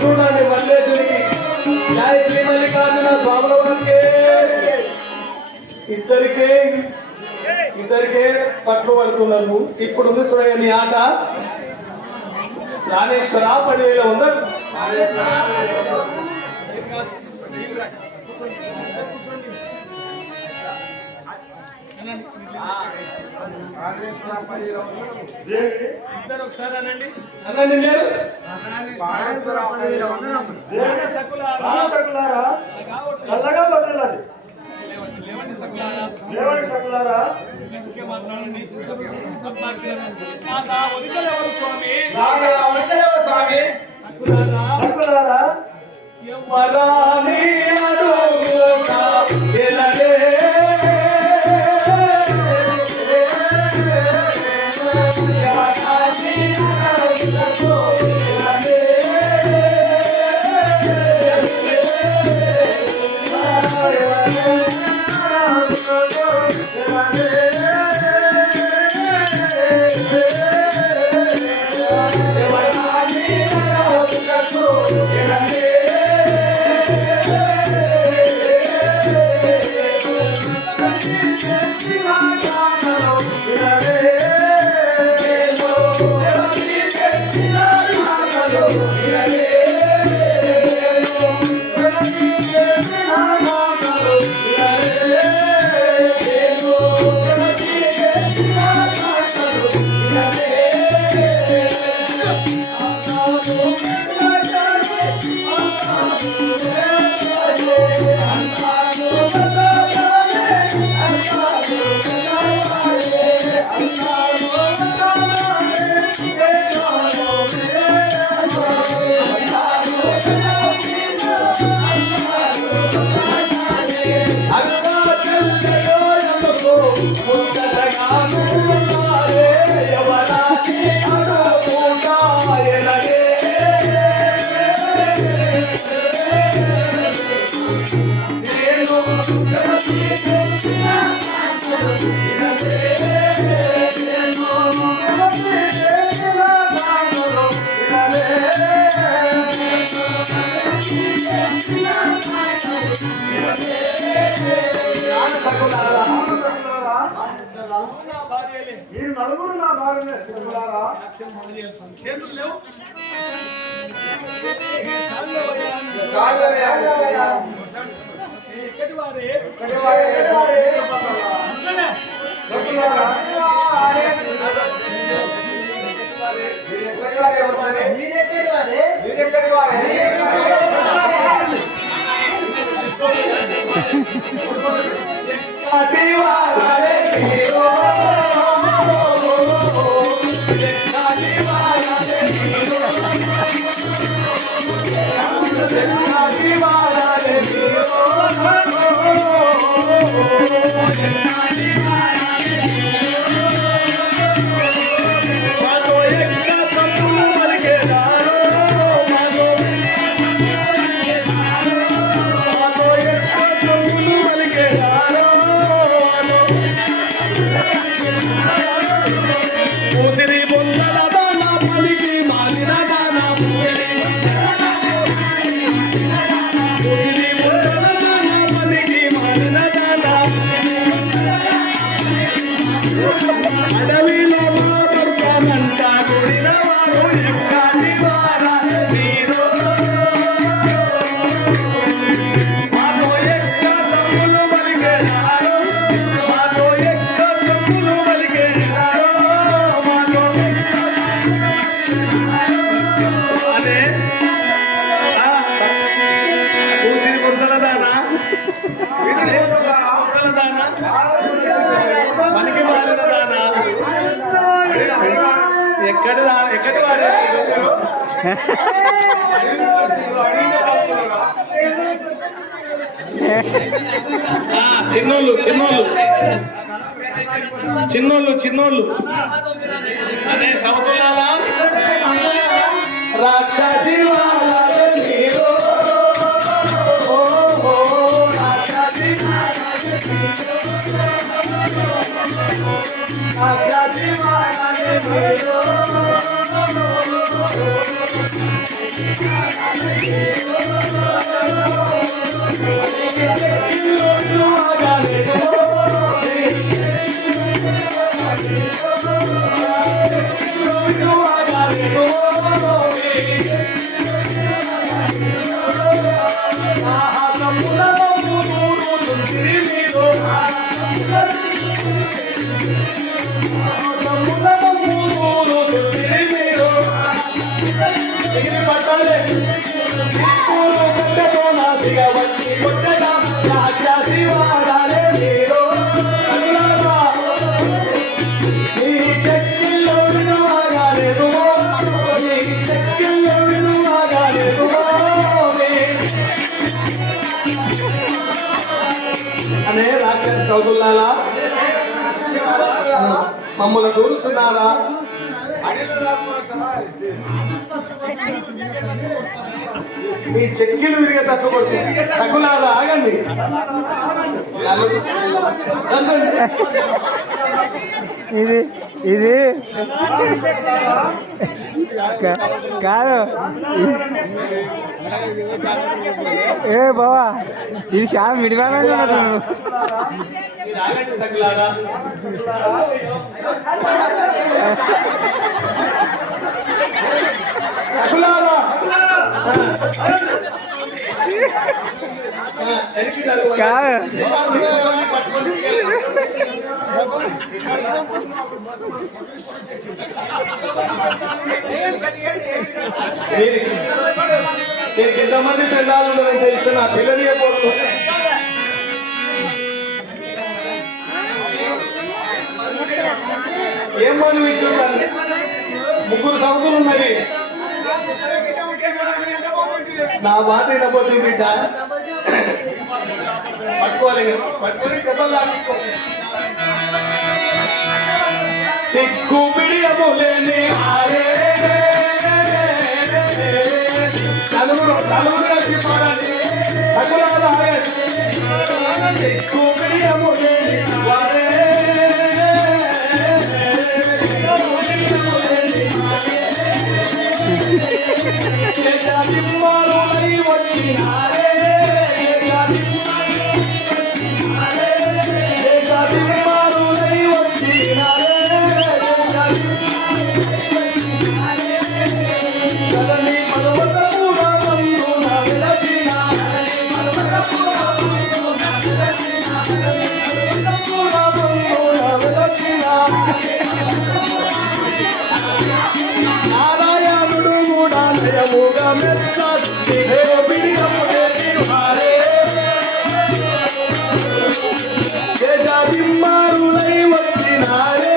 చూడండి మల్లేశ్వరికి గాయత్రి మల్లికార్జున స్వాముల వారికి ఇద్దరికే పట్లు పడుతున్నారు. ఇప్పుడు ఉంది చూడండి ఆట. రామేశ్వర 10,000 ఉందా? ఇద్దరు ఒకసారి అనండి. అనండి లేరు చల్లగా వదలాలి. లేవండి సకులారా, లేవండి సకులారా. మాట్లాడండి. స్వామి సకులారా ఎవరాని అడుగుతా ఎలరే మీరు నలుగురు నా భార్యనే. చేతులు లేవు. చిన్నోళ్ళు అనే సమతులాల రాక్షసి కొట్టగా రాక్షసి వాడాలే మీరు నీ చెక్కిల్లో వినువాగాలేదు నీ చెక్కిల్లో వినువాగాలేదు అనే రాక్షసి చదువులాలా మమ్మల్ని దూరుతున్నారా మీ చెక్కిలు విరిగే తట్టుకొచ్చి తగ్గులారా ఆగండి ఇది ఇది కాదు ఏ బావా ఇది చాలా మిడివాలా తగ్గులారా ఎంతమంది పెళ్ళాలు తెలిసిన నా పిల్లలు ఏం మనం ఇస్తున్నాను ముగ్గురు సముద్రులు ఉన్నాయి నా మాట వినపోతే బిడ్డ పట్టుకోవాలి పట్టుకొని దెబ్బలు సిక్కు బిడియములేని నలుగురు కలిసి పాడాలి సిక్కు బిడియములేని వారే నారాయణుడు కూడా నయముగా మెచ్చి మారులై వచ్చినారే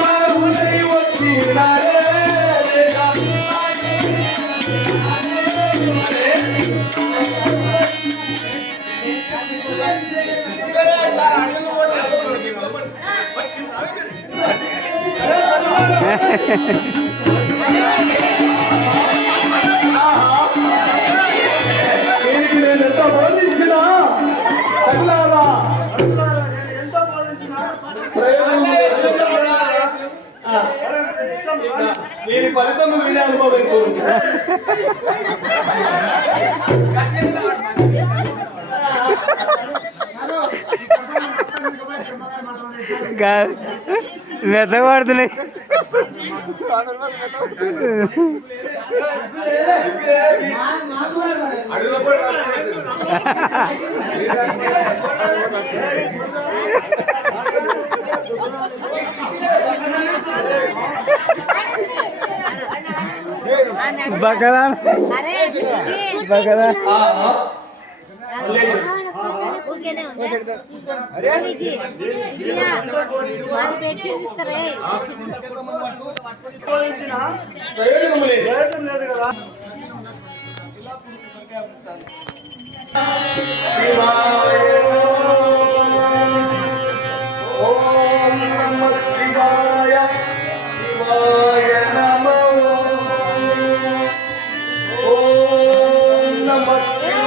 మారులై వచ్చినారే నేను ఎంత బోధించినా తగులారా దీని ఫలితం మీరే అనుభవించు మెత్తపడుతున్నాయి బకరా బకరా నమస్తే